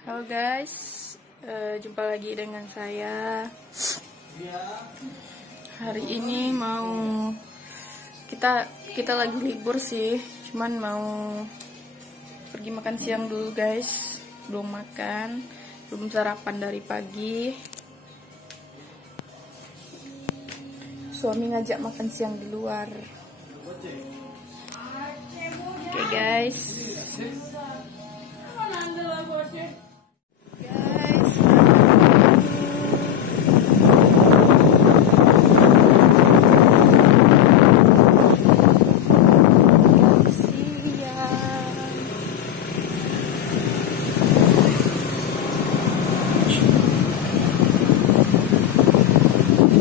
Halo guys, jumpa lagi dengan saya. Hari ini kita lagi libur sih, cuman mau pergi makan siang dulu guys. Belum makan, belum sarapan dari pagi. Suami ngajak makan siang di luar. Oke guys.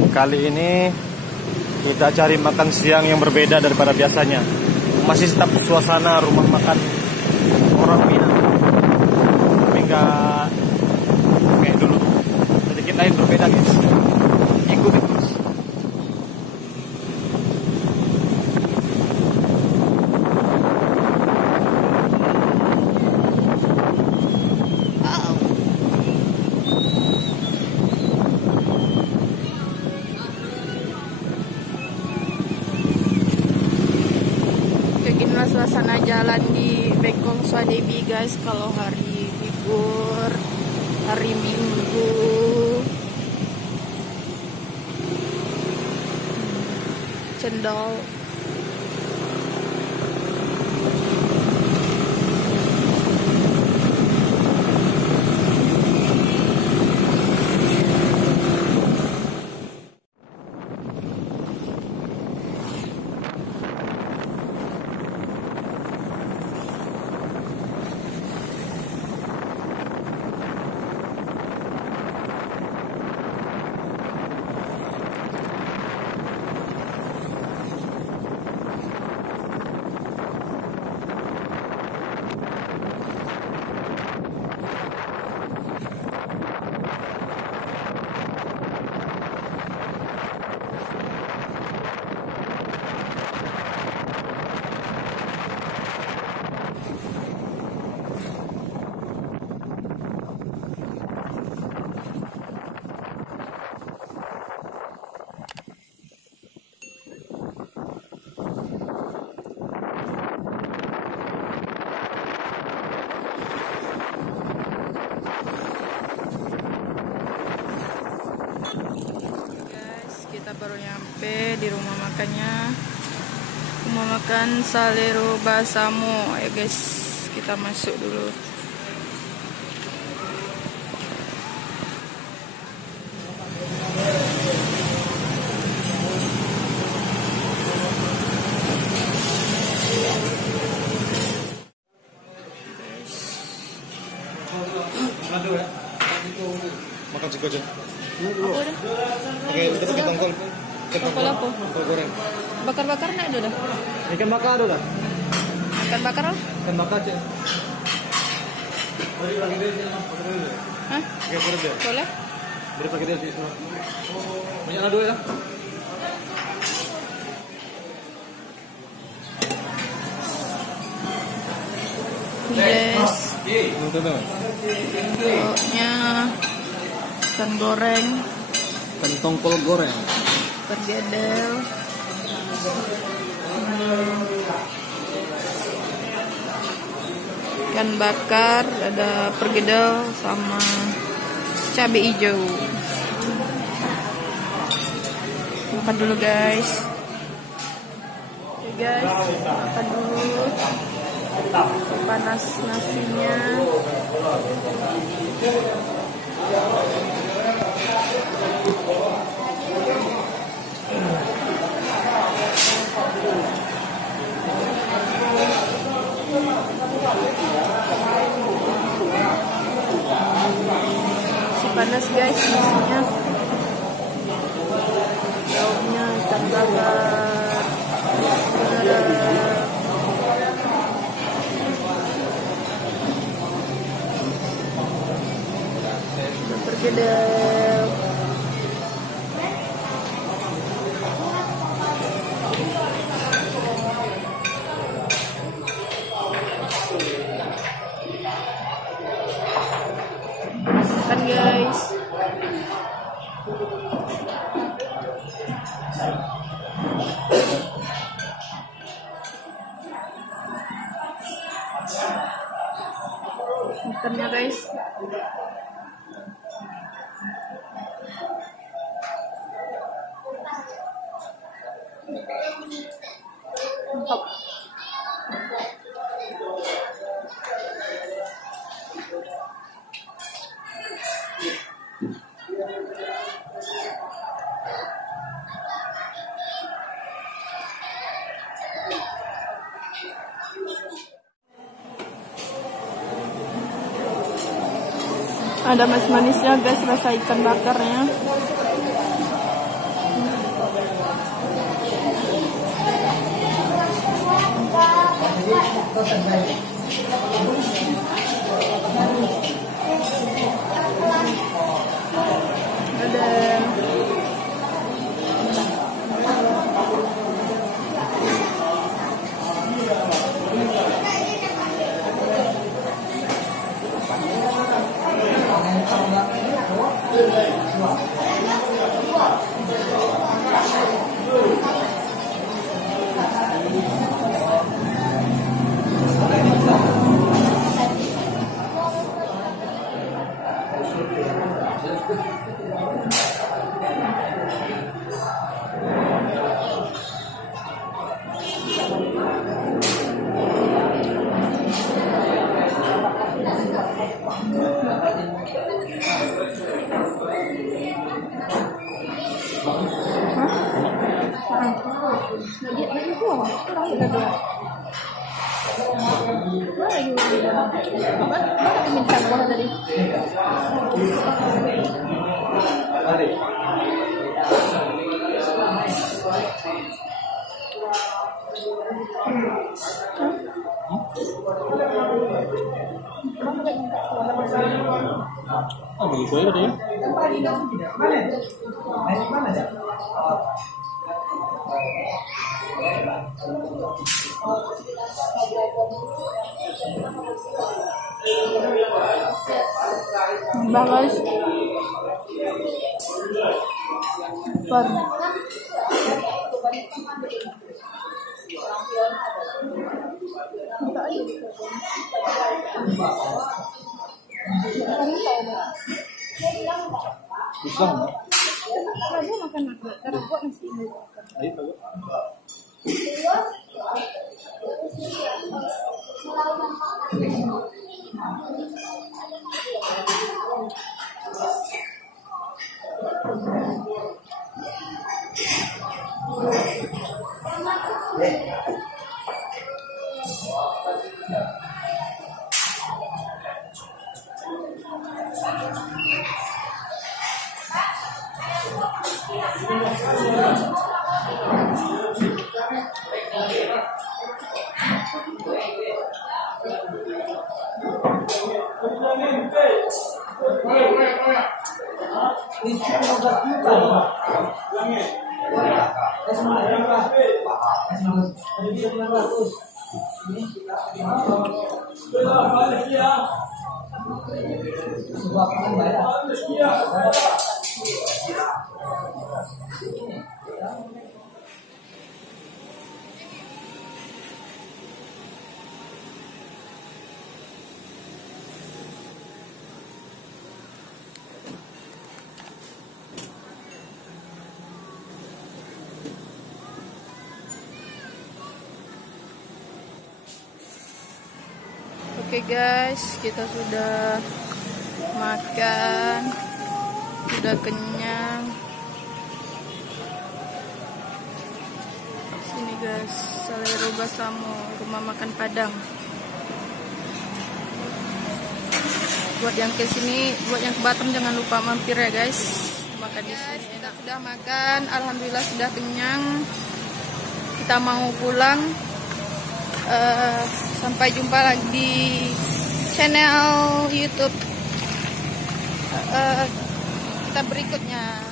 Kali ini kita cari makan siang yang berbeda daripada biasanya. Masih tetap suasana rumah makan orang Minang, tapi nggak kayak dulu. Sedikit lain berbeda guys. Ikuti terus. Beginilah suasana jalan di Bengkong Swadebi guys, kalau hari libur, hari Minggu. Cendol. Kita baru nyampe di rumah makannya. Rumah makan Salero Basamo. Ayo guys, kita masuk dulu. Makan sego aja. Apa udah? Oke, udah pakai tongkol. Tongkol apa? Tongkol goreng. Bakar-bakar nak ada dah. Ikan bakar ada dah. Ikan bakar lah. Ikan bakar aja. Hah? Oke, boleh deh. Boleh? Beri pakai dia sih semua. Banyak lah dua ya. Yes. Tuh. Pokoknya ikan goreng, Ikan tongkol goreng. pergedel, ikan bakar, ada pergedel sama cabai hijau. Makan dulu guys. Oke guys, makan dulu. Panas nasinya. Masih panas guys nasinya. Lauknya ikan bakar. Pergedel. ikannya guys. Mantap. Ada manis-manisnya guys, rasa ikan bakarnya. Oh, begitu ya tadi ya. Mbak guys, Bisa nggak? Dia makan karena gua nasi ini. Ayo, Oke guys, kita sudah makan, sudah kenyang. Sini guys, Salero Basamo, rumah makan Padang. Buat yang ke sini, buat yang ke Batam jangan lupa mampir ya guys. Makan di sini. Kita sudah makan, alhamdulillah sudah kenyang. Kita mau pulang. Sampai jumpa lagi di channel YouTube kita berikutnya.